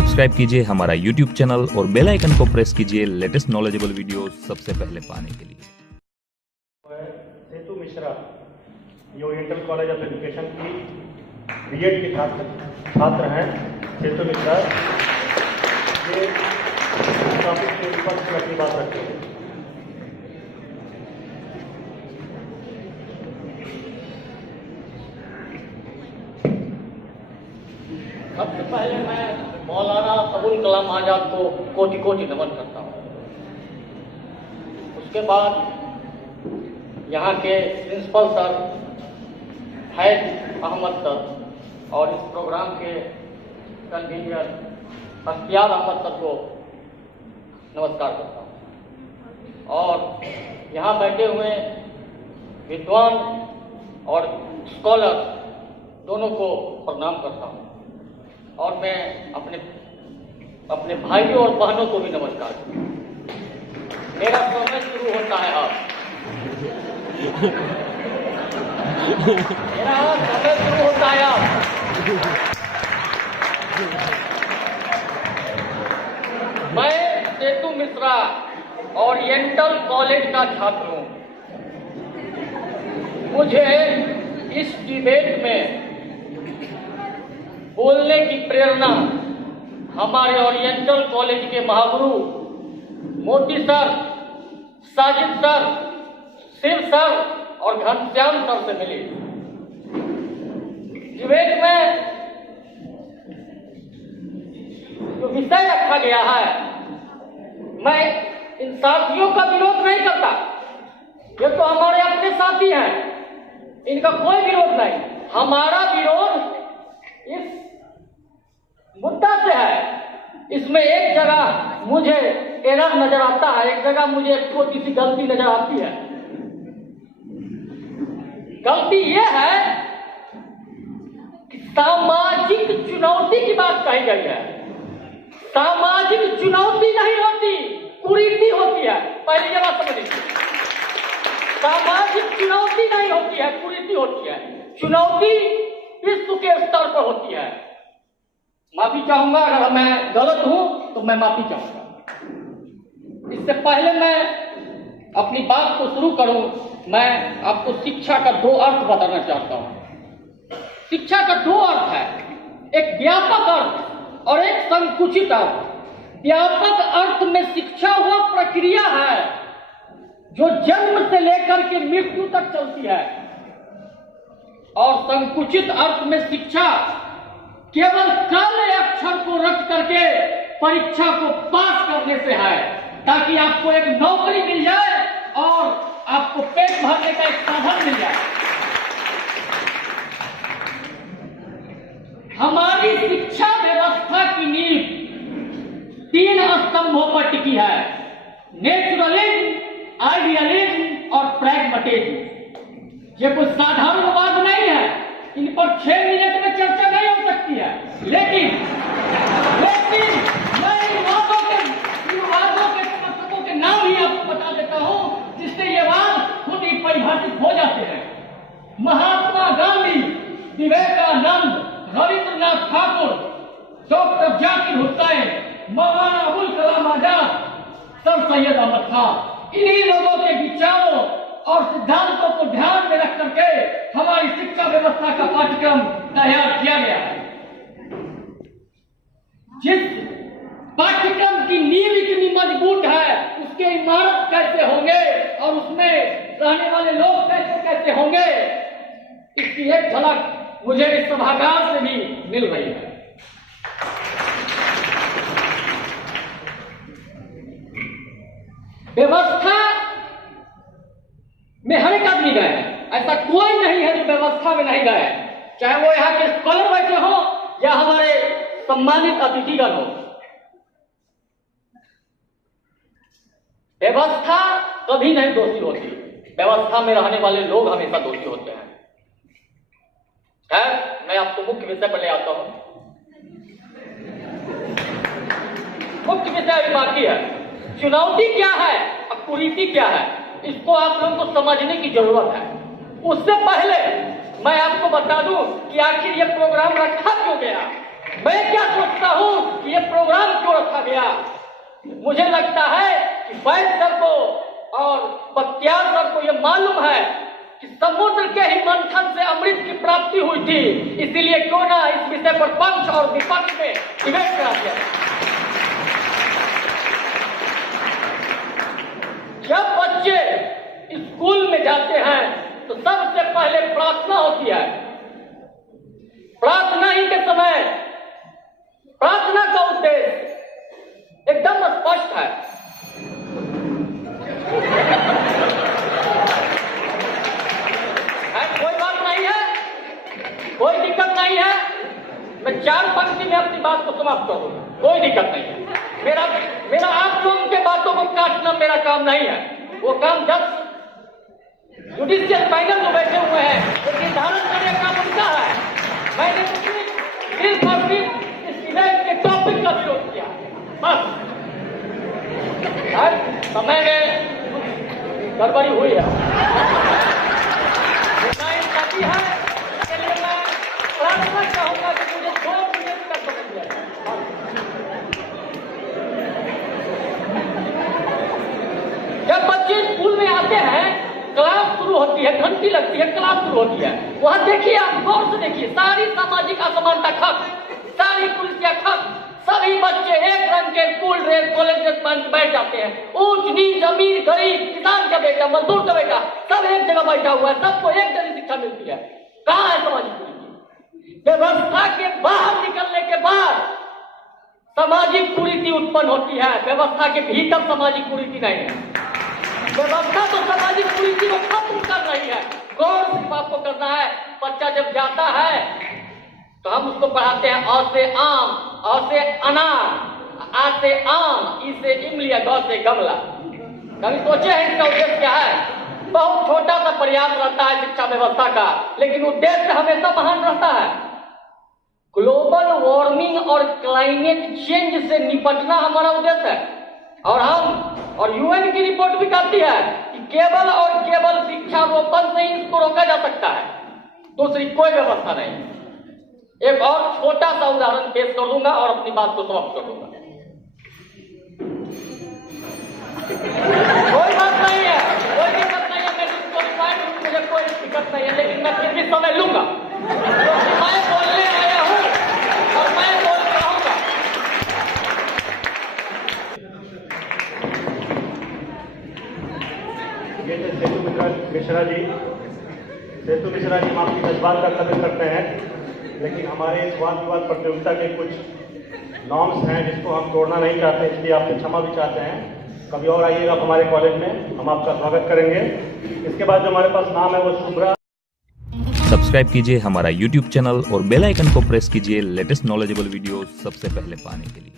Subscribe कीजिए हमारा YouTube channel और बेल आइकन को प्रेस कीजिए लेटेस्ट नॉलेजेबल वीडियो सबसे पहले पाने के लिए। सेतु मिश्रा ये ओरिएंटल कॉलेज ऑफ एजुकेशन की बीएड के छात्र हैं। सेतु मिश्रा ये टॉपिक के ऊपर से अपनी बात रखते हैं। सबसे पहले मैं मौलाना अबुल कलाम आज़ाद को कोटि कोटि नमन करता हूँ। उसके बाद यहाँ के principal sir Faiz Ahmad sir और इस प्रोग्राम के कन्वीनर अख्तियार अहमद सर को नमस्कार करता हूँ और यहाँ बैठे हुए विद्वान और स्कॉलर दोनों को प्रणाम करता हूँ और मैं अपने भाइयों और बहनों को भी नमस्कार करता हूँ। मेरा समय शुरू होता है अब। मेरा समय शुरू होता है अब। मैं सेतु मिश्रा ओरिएंटल कॉलेज का छात्र हूँ। मुझे इस डिबेट में बोलने की प्रेरणा हमारे ओरिएंटल कॉलेज के महागुरु Moti sir, Sajid sir, Shiv sir और घनश्याम सर से मिली। डिबेट में जो विषय रखा गया है, मैं इन साथियों का विरोध नहीं करता। ये तो हमारे अपने साथी हैं, इनका कोई विरोध नहीं। हमारा विरोध इस मुद्दा से है। इसमें एक जगह मुझे एरर नजर आता है, एक जगह मुझे एक छोटी सी गलती नजर आती है। गलती यह है कि सामाजिक चुनौती की बात कही गई है। सामाजिक चुनौती नहीं होती, कुरीति होती है। पहले ये बात समझ लीजिए, सामाजिक चुनौती नहीं होती है, कुरीति होती है। चुनौती विश्व के स्तर पर होती है। माफी चाहूंगा अगर मैं गलत हूं तो मैं माफी चाहूंगा। इससे पहले मैं अपनी बात को शुरू करूं, मैं आपको शिक्षा का दो अर्थ बताना चाहता हूं। शिक्षा का दो अर्थ है, एक व्यापक अर्थ और एक संकुचित अर्थ। व्यापक अर्थ में शिक्षा वह प्रक्रिया है जो जन्म से लेकर के मृत्यु तक चलती है और संकुचित अर्थ में शिक्षा केवल काले अक्षर को रट करके परीक्षा को पास करने से है, ताकि आपको एक नौकरी मिल जाए और आपको पेट भरने का एक साधन मिल जाए। हमारी शिक्षा व्यवस्था की नींव 3 स्तंभों पर टिकी है, नेचुरलिज्म, आइडियलिज्म और प्रैग्मेटिज्म। ये कोई साधारण बात नहीं है, इन पर 6 मिनट में चर्चा नहीं हो सकती है। लेकिन मैं इन वादों के समर्थकों के नाम ही आपको बता देता हूं, जिससे ये वाद खुद ही परिभाषित हो जाते हैं। महात्मा गांधी, विवेकानंद, रविंद्रनाथ ठाकुर, डॉक्टर जाकिर हुसैन, मौलाना अबुल कलाम आजाद, सर सैयद अहमद खान, इन्हीं लोगों के विचारों और सिद्धांतों को ध्यान में रख करके हमारी शिक्षा व्यवस्था का पाठ्यक्रम तैयार किया गया है। जिस पाठ्यक्रम की नींव इतनी मजबूत है, उसके इमारत कैसे होंगे और उसमें रहने वाले लोग कैसे कैसे होंगे, इसकी एक झलक मुझे इस सभागार से भी मिल रही है। व्यवस्था में हर एक आदमी गए, ऐसा कोई नहीं है जो व्यवस्था में नहीं गए, चाहे वो यहाँ के स्कॉलर बैठे हो या हमारे सम्मानित अतिथिगण हो। व्यवस्था कभी नहीं दोषी होती, व्यवस्था में रहने वाले लोग हमेशा दोषी होते हैं। मैं आपको मुख्य विषय पर ले आता हूं। मुख्य विषय अभी बाकी है। चुनौती क्या है और कुरीति क्या है, इसको आप लोगों को समझने की जरूरत है। उससे पहले मैं आपको बता दूं कि आखिर ये प्रोग्राम रखा क्यों गया। मैं क्या सोचता हूं कि ये रखा गया। मुझे लगता है कि वैद सर को और बख्तियार सर को यह मालूम है कि समुद्र के ही मंथन से अमृत की प्राप्ति हुई थी, इसीलिए क्यों ना इस विषय पर पक्ष और विपक्ष में डिबेट करा दिया। जब बच्चे स्कूल में जाते हैं तो सबसे पहले प्रार्थना होती है। प्रार्थना ही के समय प्रार्थना का उद्देश्य एकदम स्पष्ट है। कोई बात नहीं है, कोई दिक्कत नहीं है। मैं 4 पंक्ति में अपनी बात को समाप्त करूंगा, कोई दिक्कत नहीं है। मेरा आप लोगों के बातों को काटना मेरा काम नहीं है। वो काम जब जुडिशियल पैनल जो बैठे हुए हैं वो निर्धारण करने का काम उनका है। मैंने सिर्फ और सिर्फ इस इवेंट के टॉपिक का विरोध किया बस। समय में गड़बड़ी हुई है, है इसके लिए मैं प्रार्थना चाहूंगा कि मुझे 2 मिनट का समय दिया जाए। जब बच्चे स्कूल में आते हैं, क्लास शुरू होती है, घंटी लगती है, क्लास शुरू होती है। वहां देखिए, आप गौर से देखिए, सारी सामाजिक असमानता खत्म, सारी कुर्सियां खत्म, सभी बच्चे एक रंग के स्कूल ड्रेस, कॉलेज ड्रेस पहन के बैठ जाते हैं। ऊंच नीच, अमीर गरीब, किसान का बेटा, मजदूर का बेटा, सब एक जगह बैठा हुआ है, सबको एक जैसी शिक्षा मिलती है। कहाँ है सामाजिक कुरीति? व्यवस्था के बाहर निकलने के बाद सामाजिक कुरीति उत्पन्न होती है, व्यवस्था के भीतर सामाजिक कुरीति नहीं है। व्यवस्था तो सामाजिक कुरीति को खत्म कर रही है। गौर सिर्फ आपको करना है। बच्चा जब जाता है तो हम उसको पढ़ाते हैं अ से आम, अ से अनार, आ से आम, ई से इमली, ग से गमला। कभी सोचे हैं इसका उद्देश्य क्या है? बहुत छोटा सा प्रयास रहता है शिक्षा व्यवस्था का, लेकिन उद्देश्य हमेशा महान रहता है। ग्लोबल वार्मिंग और क्लाइमेट चेंज से निपटना हमारा उद्देश्य है। और यूएन की रिपोर्ट भी कहती है कि केवल और केवल वृक्षारोपण से ही इसको रोका जा सकता है, दूसरी कोई व्यवस्था नहीं। एक और छोटा सा उदाहरण पेश कर दूंगा और अपनी बात को समाप्त कर दूंगा। कोई बात नहीं है, कोई दिक्कत नहीं है, मैं डिस्क्वालीफाइड हूं, मुझे कोई दिक्कत नहीं है, लेकिन मैं फिर भी समय लूंगा। मैं बोलने आया हूं और मैं बोल रहूंगा। ये थे सेतु मिश्रा जी। सेतु मिश्रा जी, हम आपकी जज्बात का कदर करते हैं, लेकिन हमारे इस वाद विवाद प्रतियोगिता के कुछ नॉर्म्स हैं जिसको हम तोड़ना नहीं चाहते, इसलिए आपसे क्षमा भी चाहते हैं। कभी और आइएगा हमारे कॉलेज में, हम आपका स्वागत करेंगे। इसके बाद जो हमारे पास नाम है वो शुभ्रा। सब्सक्राइब कीजिए हमारा YouTube चैनल और बेल आइकन को प्रेस कीजिए लेटेस्ट नॉलेजेबल वीडियो सबसे पहले पाने के लिए।